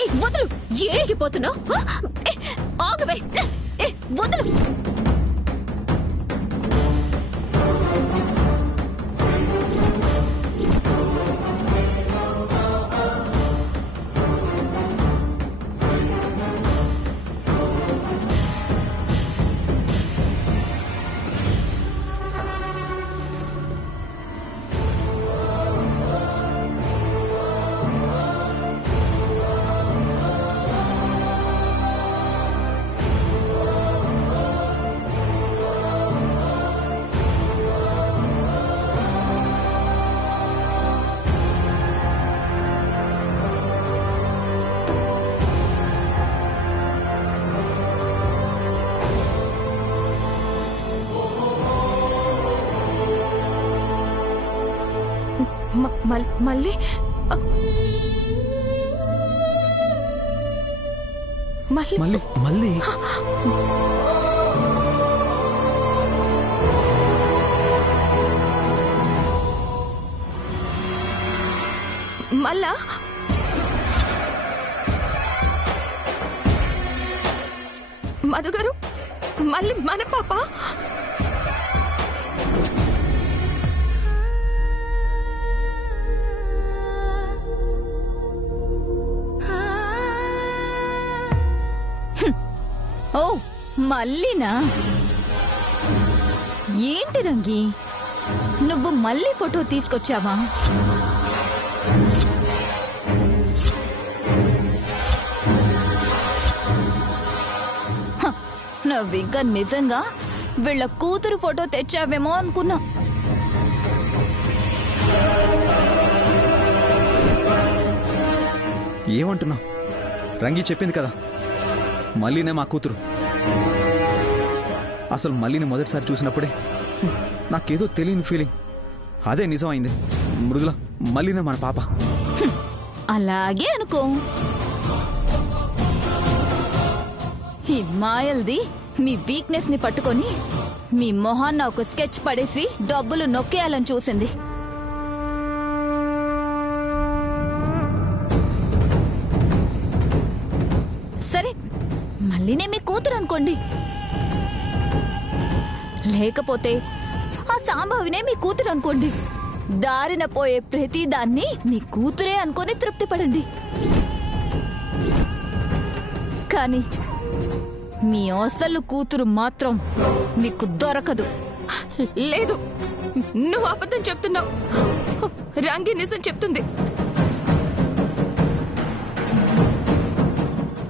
ఏ వదులు, ఏగిపోతున్నావు? ఆగవే, వదులు. మళ్ళీ మళ్ళీ మళ్ళీ మళ్ళా మధు గారు, మళ్ళీ మన పాప? ఓ మళ్ళీనా? ఏంటి రంగి, నువ్వు మళ్ళీ ఫోటో తీసుకొచ్చావా? నువ్వింకా నిజంగా వీళ్ళ కూతురు ఫోటో తెచ్చావేమో అనుకున్నా. ఏమంటున్నావు? రంగి చెప్పింది కదా, మళ్ళీనే మా కూతురు. అసలు మళ్ళీని మొదటిసారి చూసినప్పుడే నాకేదో తెలియని ఫీలింగ్. అదే నిజమైంది. మృదుల, మళ్ళీనే మన పాప. అలాగే అనుకో. ఈ మాయల్ది మీ వీక్నెస్ ని పట్టుకొని మీ మొహాన్న ఒక స్కెచ్ పడేసి డబ్బులు నొక్కేయాలని చూసింది. సరే, మళ్ళీనే మీ కూతురు అనుకోండి. లేకపోతే ఆ సాంబావినే మీ కూతురు అనుకోండి. దారిన పోయే ప్రతి దాన్ని మీ కూతురే అనుకొని తృప్తి పడండి. కానీ మీ అసలు కూతురు మాత్రం మీకు దొరకదు. లేదు, నువ్వు అబద్ధం చెప్తున్నావు. రంగి నిజం చెప్తుంది.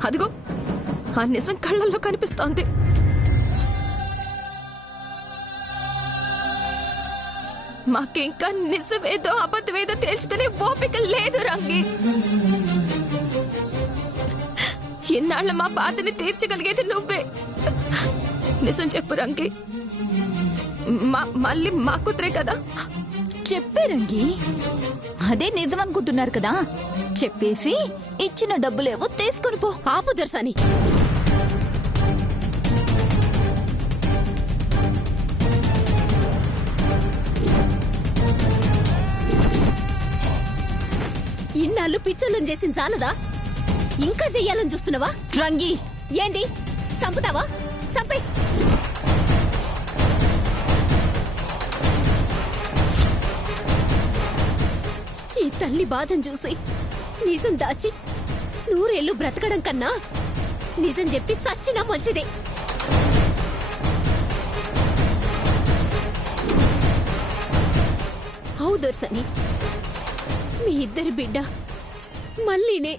అదిగో ఆ నిజం కళ్ళల్లో కనిపిస్తోంది. మాకింకా నిజమేదో అబద్ధమేదో తేల్చుకునే ఓపిక లేదు రంగి. ఇన్నాళ్ళ మా బాధని తీర్చగలిగేది నువ్వే. నిజం చెప్పు రంగి, మళ్ళీ మా కూతురే కదా? చెప్పే రంగి, అదే నిజం అనుకుంటున్నారు కదా. చెప్పేసి ఇచ్చిన డబ్బులేవో తీసుకుని పో. ఆపు దర్శని. ఇన్నాళ్ళు పిచ్చోళ్ళని చేసిన చాలదా? ఇంకా చెయ్యాలని చూస్తున్నావా? రంగి, ఏంటి సంపుతావా? సంపై. ఈ తల్లి బాధను చూసి నిజం దాచి నూరేళ్లు బ్రతకడం కన్నా నిజం చెప్పి సచ్చినా మంచిదే. అవు దర్శని, మీ ఇద్దరి బిడ్డ మళ్ళీనే.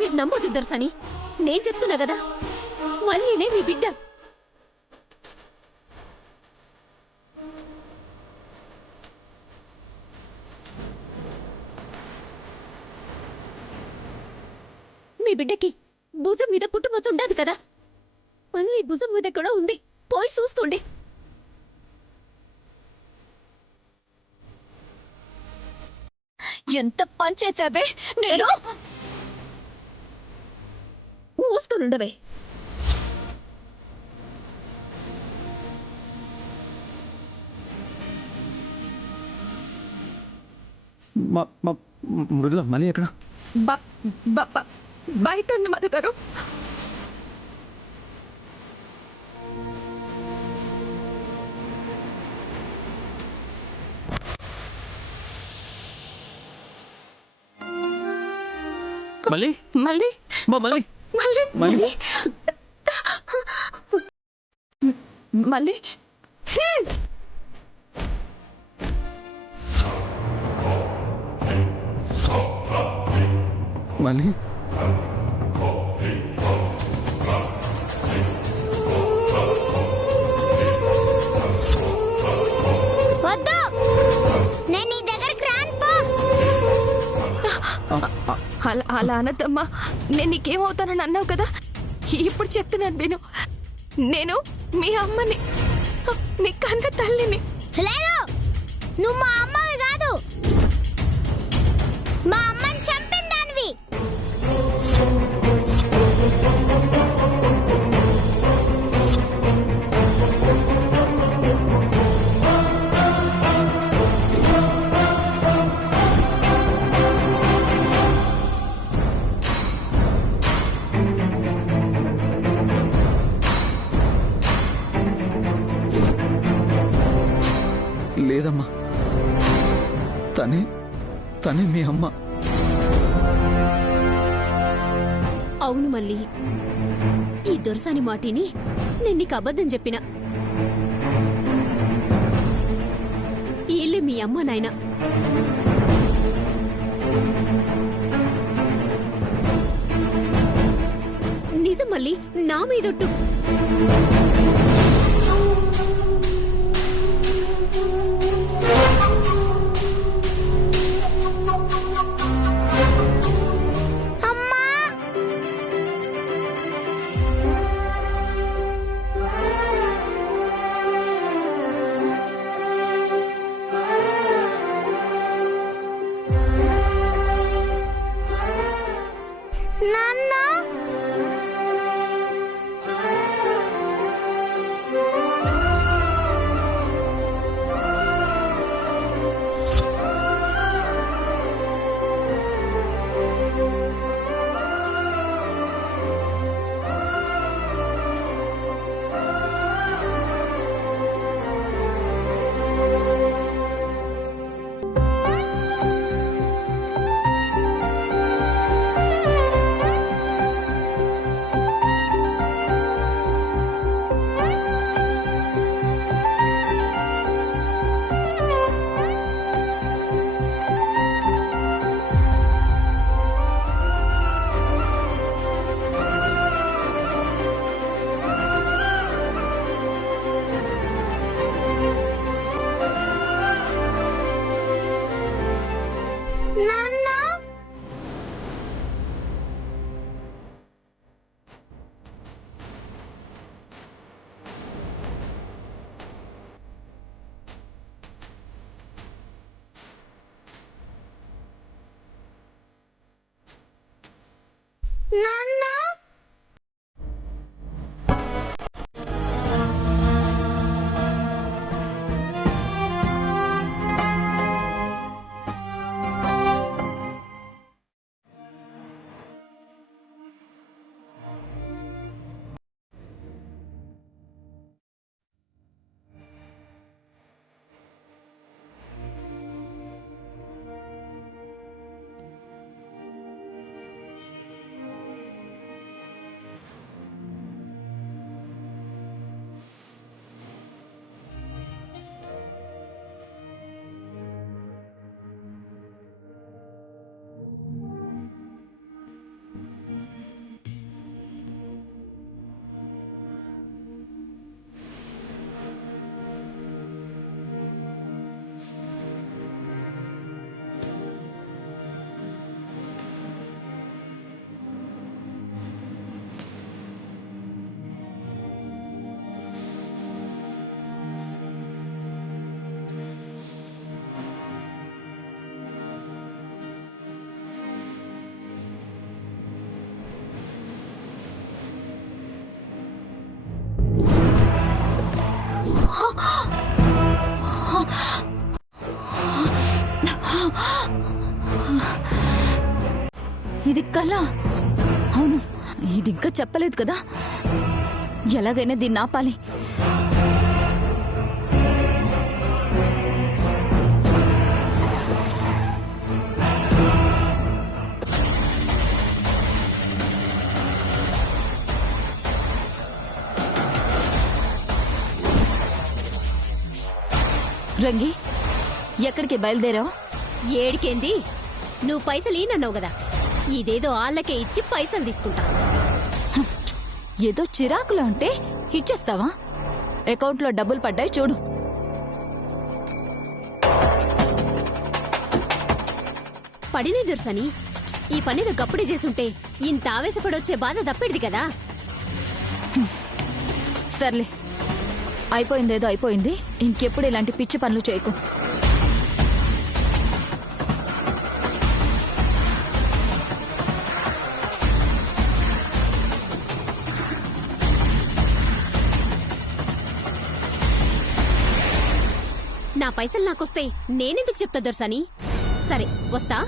మీరు నమ్మొద్దు దొరసని, నేను చెప్తున్నా కదా, మళ్ళీనే మీ బిడ్డ. మీ బిడ్డకి భుజం మీద పుట్టుమచ్చ ఉండదు కదా, మళ్ళీ భుజం మీద కూడా ఉంది, పోయి చూసుకోండి. ఎంత పని చేసావే నేను. మూసుకొనుండవే. మృదుల మళ్ళీ ఎక్కడ? బయట ఉంది మధు గారు. మళ్ళీ మళ్ళీ మళ్ళీ మళ్ళీ మళ్ళీ మళ్ళీ మళ్ళీ వద్దు, నేను నీ దగ్గరికి రాను పో. అలా అనద్దమ్మా. నేను నీకేమవుతానని అన్నావు కదా, ఇప్పుడు చెప్తున్నాను విను. నేను మీ అమ్మని, నీ కన్న తల్లిని. లేదు, నువ్వు మా అమ్మవి కాదు, మా అమ్మని చంపిన దానివి. లేదమ్మా, తనే తనే మీ అమ్మ. అవును మళ్ళీ, ఈ దొరసాని మాటిని నేను నీకు అబద్ధం చెప్పిన. వీళ్ళే మీ అమ్మ నాయన. నిజం మళ్ళీ, నా మీదొట్టు. అమ్మా, నాన్న, నాన్న. నాన్న, ఇది కళ? అవును, ఇది ఇంకా చెప్పలేదు కదా. ఎలాగైనా దీన్ని ఆపాలి. రంగి, ఎక్కడికి బయలుదేరావు? ఏడికేంది? నువ్వు పైసలు ఈనన్నావు కదా, ఇదేదో ఆళ్ళకే ఇచ్చి పైసలు తీసుకుంటా. ఏదో చిరాకులో అంటే ఇచ్చేస్తావా? అకౌంట్లో డబ్బులు పడ్డాయి చూడు. పడినే దుర్సని, ఈ పనిదో గప్పుడే చేసుంటే ఇంత ఆవేశపడొచ్చే బాధ తప్పెడిది కదా. సర్లే, అయిపోయిందేదో అయిపోయింది. ఇంకెప్పుడు ఇలాంటి పిచ్చి పనులు చేయకు. నా పైసలు నాకొస్తాయి, నేనెందుకు చెప్తా దొర్సని? సరే వస్తా.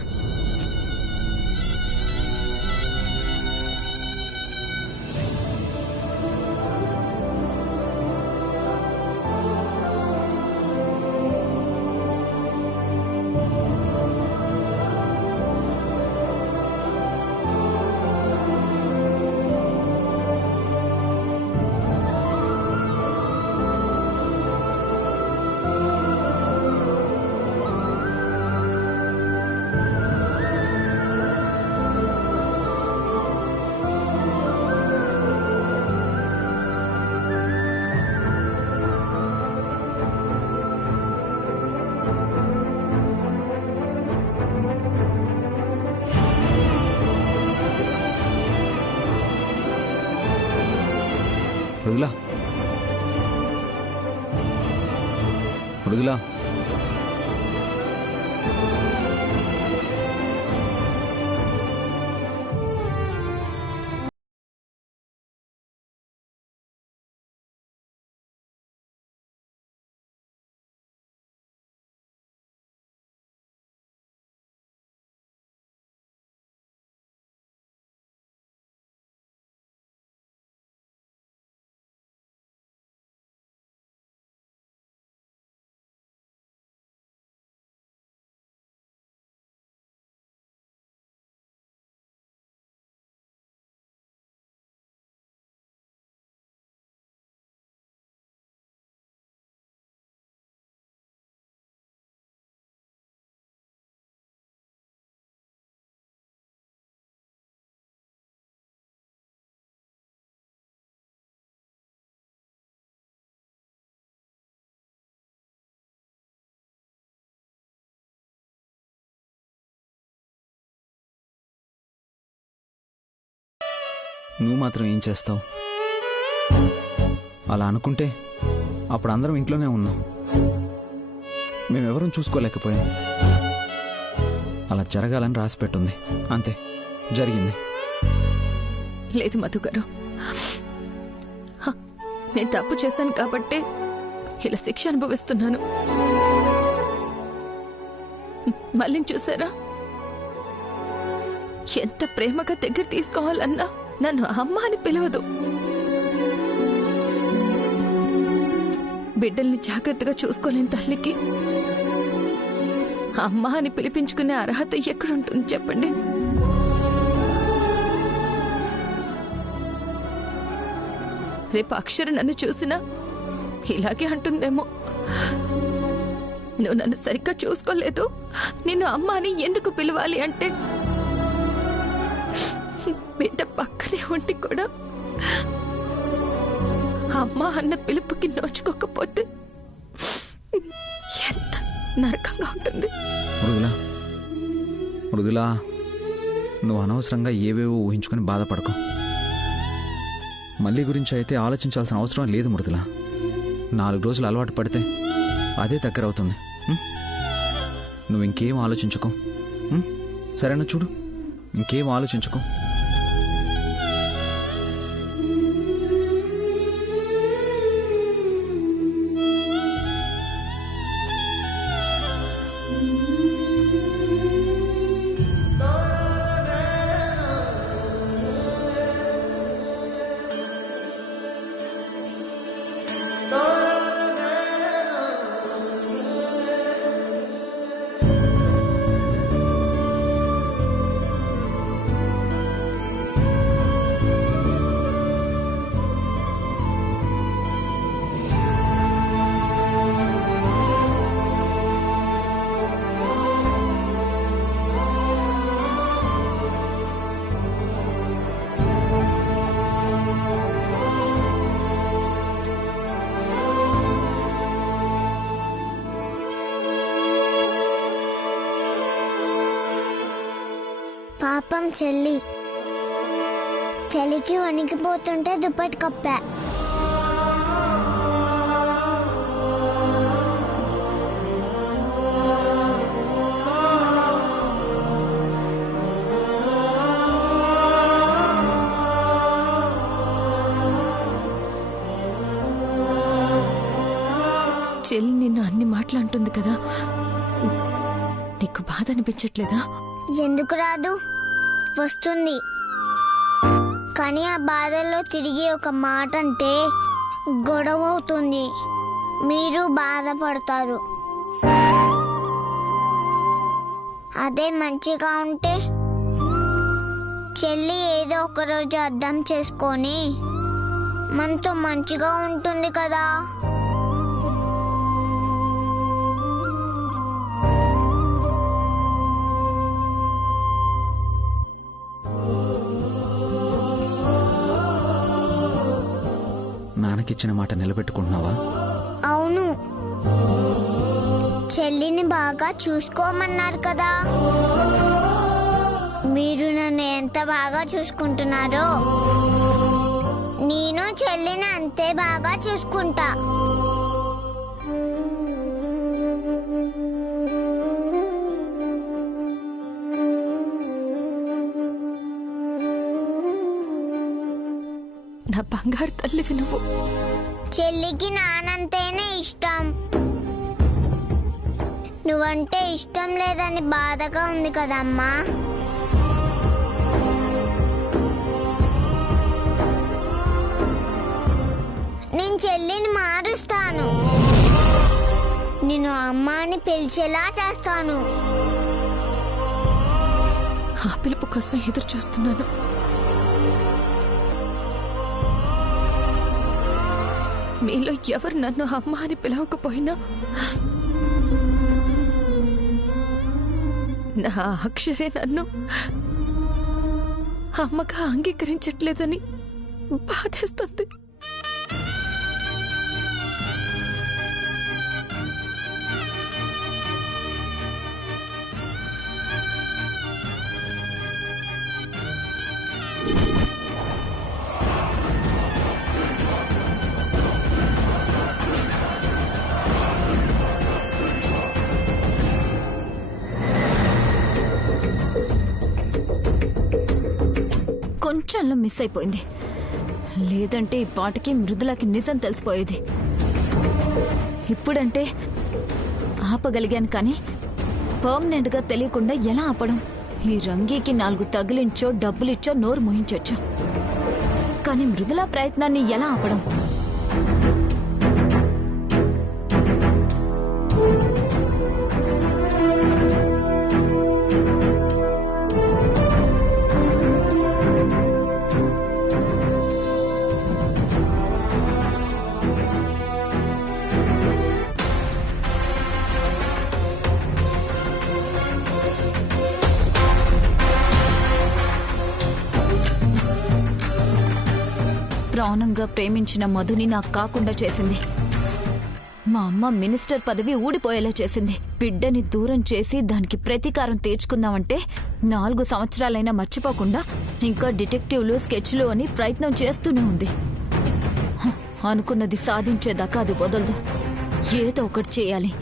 మృదులా, మృదులా, నువ్వు మాత్రం ఏం చేస్తావు? అలా అనుకుంటే అప్పుడు అందరం ఇంట్లోనే ఉన్నాం, మేమెవరూ చూసుకోలేకపోయాం. అలా జరగాలని రాసిపెట్టుంది, అంతే, జరిగింది. లేదు మధు గారు, నేను తప్పు చేశాను కాబట్టే ఇలా శిక్ష అనుభవిస్తున్నాను. మళ్ళీ చూసారా, ఎంత ప్రేమగా దగ్గర తీసుకోవాలన్నా నన్ను అమ్మ అని పిలవదు. బిడ్డల్ని జాగ్రత్తగా చూసుకోలేని తల్లికి అమ్మ అని పిలిపించుకునే అర్హత ఎక్కడుంటుంది చెప్పండి? రేపు అక్షర నన్ను చూసినా ఇలాగే అంటుందేమో, నువ్వు నన్ను సరిగ్గా చూసుకోలేదు, నిన్ను అమ్మ అని ఎందుకు పిలవాలి అంటే, బిడ్డ పక్కనే ఉండి కూడా అమ్మ అన్న పిలుపుకి నోచుకోకపోతే ఎంత నరకంగా ఉంటుంది. మృదులా, మృదులా, నువ్వు అనవసరంగా ఏవేవో ఊహించుకొని బాధపడకు. మళ్ళీ గురించి అయితే ఆలోచించాల్సిన అవసరం లేదు మృదులా. 4 రోజులు అలవాటు పడితే అదే దగ్గర అవుతుంది. నువ్వు ఇంకేం ఆలోచించుకో, సరేనా? చూడు, ఇంకేం ఆలోచించుకో. పాపం చెల్లి చలికి వణికిపోతుంటే దుప్పటి కప్పా. చెల్లి నిన్ను అన్ని మాటలంటుంది కదా, నీకు బాధ అనిపించట్లేదా? ఎందుకు రాదు, వస్తుంది. కానీ ఆ బాధల్లో తిరిగి ఒక మాట అంటే గొడవ అవుతుంది, మీరు బాధపడతారు. అదే మంచిగా ఉంటే చెల్లి ఏదో ఒక రోజు అర్థం చేసుకొని మనతో మంచిగా ఉంటుంది కదా. నాన్నకిచ్చిన మాట నిలబెట్టుకుంటున్నావా? అవును, చెల్లిని బాగా చూసుకోమన్నారు కదా. మీరు నన్ను ఎంత బాగా చూసుకుంటున్నారో నేను చెల్లిని అంతే బాగా చూసుకుంటా. నా బంగారు తల్లివి నువ్వు. చెల్లికి నానంతేనే ఇష్టం, నువ్వంటే ఇష్టం లేదని బాధగా ఉంది కదమ్మా. నేను చెల్లిని మారుస్తాను, నిన్ను అమ్మ అని పిలిచేలా చేస్తాను. ఆ పిలుపు కోసం ఎదురు చూస్తున్నాను. మీలో ఎవరు నన్ను అమ్మ అని పిలవకపోయినా నా అక్షరే నన్ను అమ్మగా అంగీకరించట్లేదని బాధేస్తుంది. కొంచెంలో మిస్ అయిపోయింది, లేదంటే ఈ పాటికి మృదులకి నిజం తెలిసిపోయేది. ఇప్పుడంటే ఆపగలిగాను, కానీ పర్మనెంట్ గా తెలియకుండా ఎలా ఆపడం? ఈ రంగీకి 4 తగిలించో డబ్బులిచ్చో నోరు మోయించొచ్చు, కానీ మృదుల ప్రయత్నాన్ని ఎలా ఆపడం? ప్రాణంగా ప్రేమించిన మధుని నాకు కాకుండా చేసింది. మా అమ్మ మినిస్టర్ పదవి ఊడిపోయేలా చేసింది. బిడ్డని దూరం చేసి దానికి ప్రతీకారం తీర్చుకుందామంటే 4 సంవత్సరాలైనా మర్చిపోకుండా ఇంకా డిటెక్టివ్లు, స్కెచ్లు అని ప్రయత్నం చేస్తూనే ఉంది. అనుకున్నది సాధించేదాకా అది వదలదు. ఏదో ఒకటి చేయాలి.